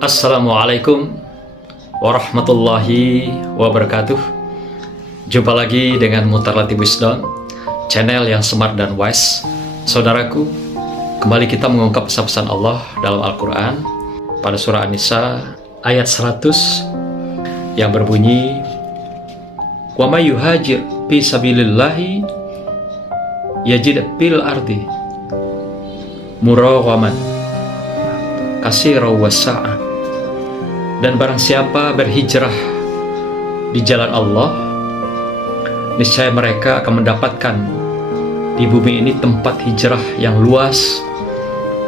Assalamualaikum warahmatullahi wabarakatuh. Jumpa lagi dengan Mutarlatib Wisdom, channel yang smart dan wise. Saudaraku, kembali kita mengungkap pesan-pesan Allah dalam Al-Quran pada surah An-Nisa ayat 100 yang berbunyi, "Wa may yuhajir fi sabilillahi yajid fil ardi muraghaman katsira wasa'ah." Dan barang siapa berhijrah di jalan Allah, niscaya mereka akan mendapatkan di bumi ini tempat hijrah yang luas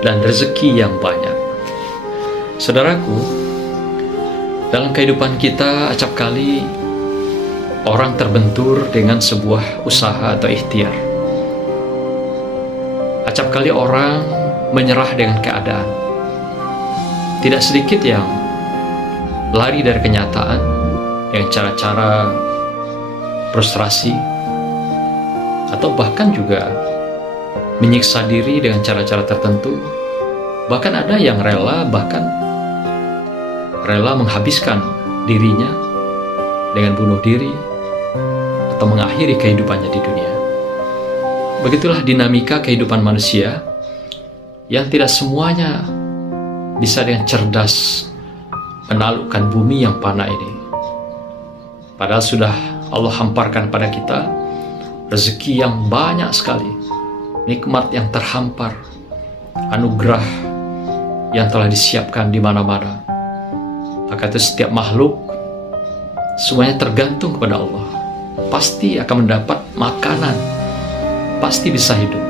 dan rezeki yang banyak. Saudaraku, dalam kehidupan kita acap kali orang terbentur dengan sebuah usaha atau ikhtiar. Acap kali orang menyerah dengan keadaan. Tidak sedikit yang lari dari kenyataan dengan cara-cara frustrasi, atau bahkan juga menyiksa diri dengan cara-cara tertentu. Bahkan ada yang rela menghabiskan dirinya dengan bunuh diri atau mengakhiri kehidupannya di dunia. Begitulah dinamika kehidupan manusia yang tidak semuanya bisa dengan cerdas menaklukkan bumi yang panah ini. Padahal sudah Allah hamparkan pada kita rezeki yang banyak sekali, nikmat yang terhampar, anugerah yang telah disiapkan di mana-mana. Maka itu setiap makhluk semuanya tergantung kepada Allah, pasti akan mendapat makanan, pasti bisa hidup.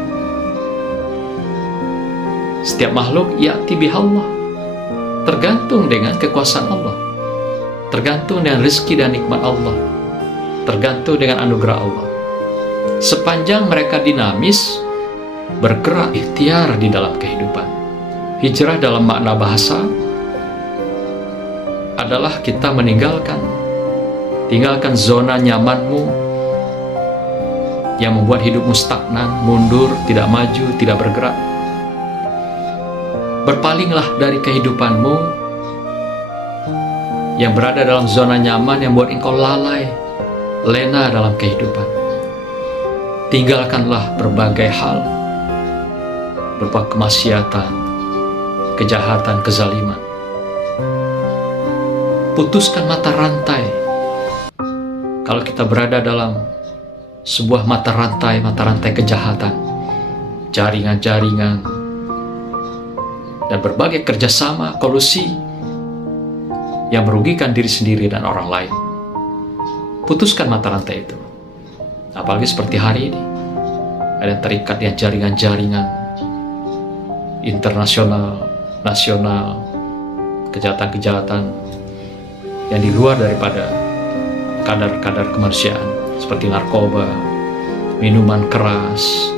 Setiap makhluk ya'ti bihallah, tergantung dengan kekuasaan Allah, tergantung dengan rezeki dan nikmat Allah, tergantung dengan anugerah Allah. Sepanjang mereka dinamis, bergerak, ikhtiar di dalam kehidupan. Hijrah dalam makna bahasa adalah kita tinggalkan zona nyamanmu yang membuat hidupmu stagnan, mundur, tidak maju, tidak bergerak. Berpalinglah dari kehidupanmu yang berada dalam zona nyaman yang membuat engkau lalai, lena dalam kehidupan. Tinggalkanlah berbagai hal, berupa kemaksiatan, kejahatan, kezaliman. Putuskan mata rantai. Kalau kita berada dalam sebuah mata rantai kejahatan, jaringan-jaringan, dan berbagai kerjasama, kolusi yang merugikan diri sendiri dan orang lain. Putuskan mata rantai itu. Apalagi seperti hari ini, ada yang terikat dengan jaringan-jaringan internasional, nasional, kejahatan-kejahatan yang di luar daripada kadar-kadar kemanusiaan, seperti narkoba, minuman keras,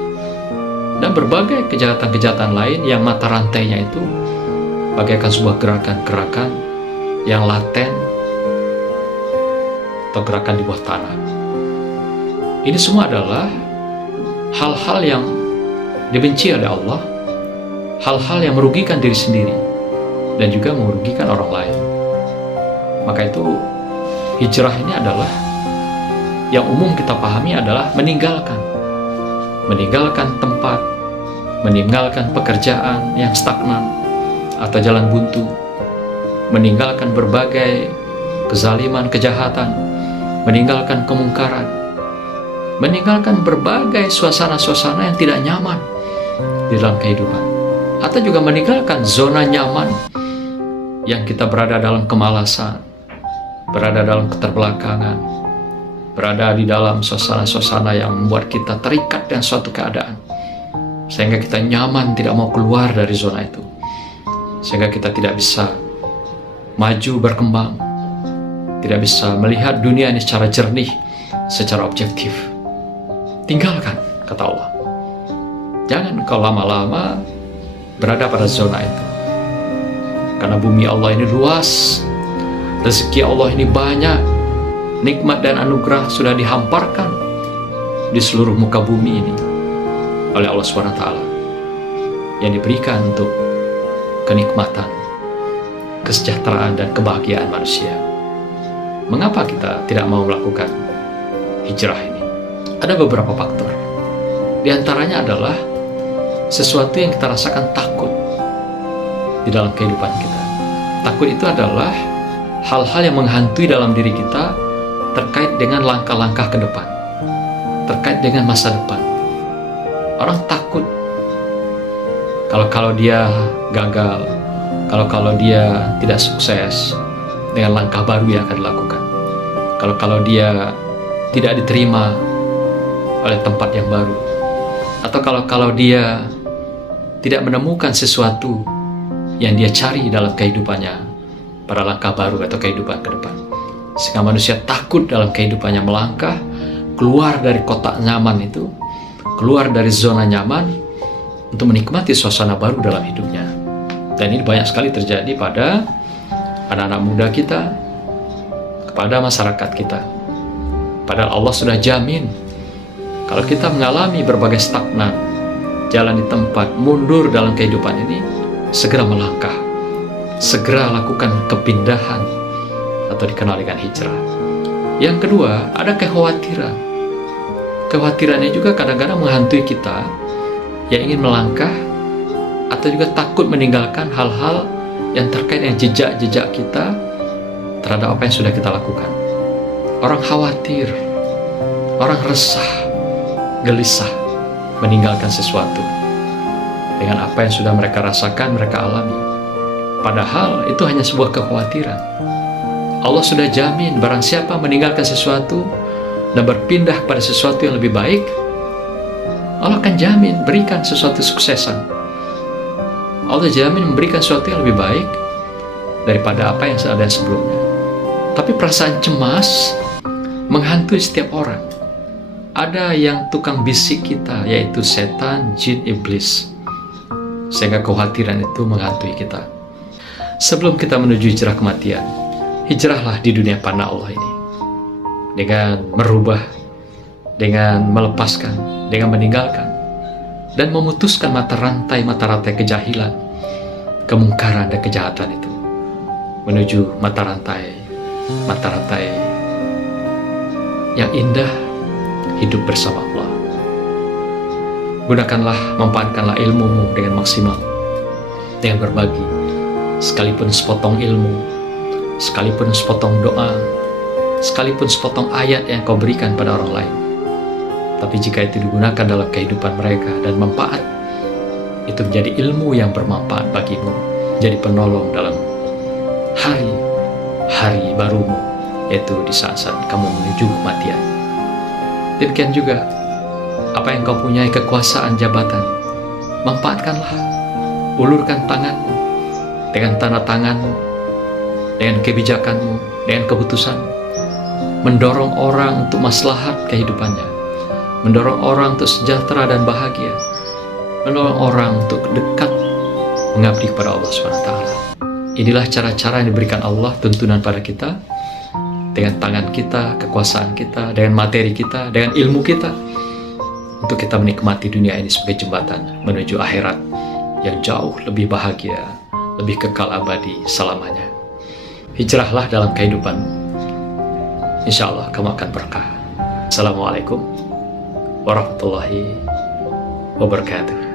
dan berbagai kejahatan-kejahatan lain yang mata rantainya itu bagaikan sebuah gerakan-gerakan yang laten atau gerakan di bawah tanah. Ini semua adalah hal-hal yang dibenci oleh Allah, hal-hal yang merugikan diri sendiri dan juga merugikan orang lain. Maka itu hijrah ini adalah yang umum kita pahami adalah meninggalkan tempat, meninggalkan pekerjaan yang stagnan atau jalan buntu, meninggalkan berbagai kezaliman, kejahatan, meninggalkan kemungkaran, meninggalkan berbagai suasana-suasana yang tidak nyaman di dalam kehidupan, atau juga meninggalkan zona nyaman yang kita berada dalam kemalasan, berada dalam keterbelakangan, berada di dalam suasana-suasana yang membuat kita terikat dengan suatu keadaan, sehingga kita nyaman tidak mau keluar dari zona itu, sehingga kita tidak bisa maju berkembang, tidak bisa melihat dunia ini secara jernih, secara objektif. Tinggalkan, kata Allah. Jangan kau lama-lama berada pada zona itu, karena bumi Allah ini luas, rezeki Allah ini banyak, nikmat dan anugerah sudah dihamparkan di seluruh muka bumi ini oleh Allah SWT yang diberikan untuk kenikmatan, kesejahteraan dan kebahagiaan manusia. Mengapa kita tidak mau melakukan hijrah ini? Ada beberapa faktor. Di antaranya adalah sesuatu yang kita rasakan takut di dalam kehidupan kita. Takut itu adalah hal-hal yang menghantui dalam diri kita terkait dengan langkah-langkah ke depan, terkait dengan masa depan. Orang takut kalau dia gagal, kalau dia tidak sukses dengan langkah baru yang akan dilakukan, kalau dia tidak diterima oleh tempat yang baru, atau kalau dia tidak menemukan sesuatu yang dia cari dalam kehidupannya pada langkah baru atau kehidupan ke depan. Sehingga manusia takut dalam kehidupannya melangkah keluar dari kotak nyaman itu, keluar dari zona nyaman untuk menikmati suasana baru dalam hidupnya. Dan ini banyak sekali terjadi pada anak-anak muda kita, kepada masyarakat kita. Padahal Allah sudah jamin kalau kita mengalami berbagai stagnan, jalan di tempat, mundur dalam kehidupan ini, segera melangkah, segera lakukan kepindahan atau dikenal dengan hijrah. Yang kedua, ada kekhawatiran. Kekhawatirannya juga kadang-kadang menghantui kita yang ingin melangkah atau juga takut meninggalkan hal-hal yang terkait dengan jejak-jejak kita terhadap apa yang sudah kita lakukan. Orang khawatir, orang resah, gelisah meninggalkan sesuatu dengan apa yang sudah mereka rasakan, mereka alami. Padahal itu hanya sebuah kekhawatiran. Allah sudah jamin barang siapa meninggalkan sesuatu dan berpindah pada sesuatu yang lebih baik, Allah akan jamin berikan sesuatu suksesan. Allah jamin memberikan sesuatu yang lebih baik daripada apa yang ada sebelumnya. Tapi perasaan cemas menghantui setiap orang. Ada yang tukang bisik kita, yaitu setan, jin, iblis, sehingga kekhawatiran itu menghantui kita. Sebelum kita menuju hijrah kematian, hijrahlah di dunia panah Allah ini dengan merubah, dengan melepaskan, dengan meninggalkan dan memutuskan mata rantai kejahilan, kemungkaran dan kejahatan itu menuju mata rantai yang indah, hidup bersama Allah. Gunakanlah, manfaatkanlah ilmumu dengan maksimal, dengan berbagi, sekalipun sepotong ilmu, sekalipun sepotong doa, sekalipun sepotong ayat yang kau berikan pada orang lain. Tapi jika itu digunakan dalam kehidupan mereka dan manfaat, itu menjadi ilmu yang bermanfaat bagimu, jadi penolong dalam hari barumu, yaitu di saat-saat kamu menuju kematian. Demikian juga apa yang kau punyai kekuasaan, jabatan, manfaatkanlah, ulurkan tanganmu dengan tanda tanganmu, dengan kebijakanmu, dengan keputusanmu, mendorong orang untuk maslahat kehidupannya, mendorong orang untuk sejahtera dan bahagia, mendorong orang untuk dekat mengabdi kepada Allah SWT. Inilah cara-cara yang diberikan Allah, tuntunan pada kita, dengan tangan kita, kekuasaan kita, dengan materi kita, dengan ilmu kita, untuk kita menikmati dunia ini sebagai jembatan menuju akhirat yang jauh lebih bahagia, lebih kekal abadi selamanya. Hijrahlah dalam kehidupanmu. Insya Allah kamu akan berkah. Assalamualaikum warahmatullahi wabarakatuh.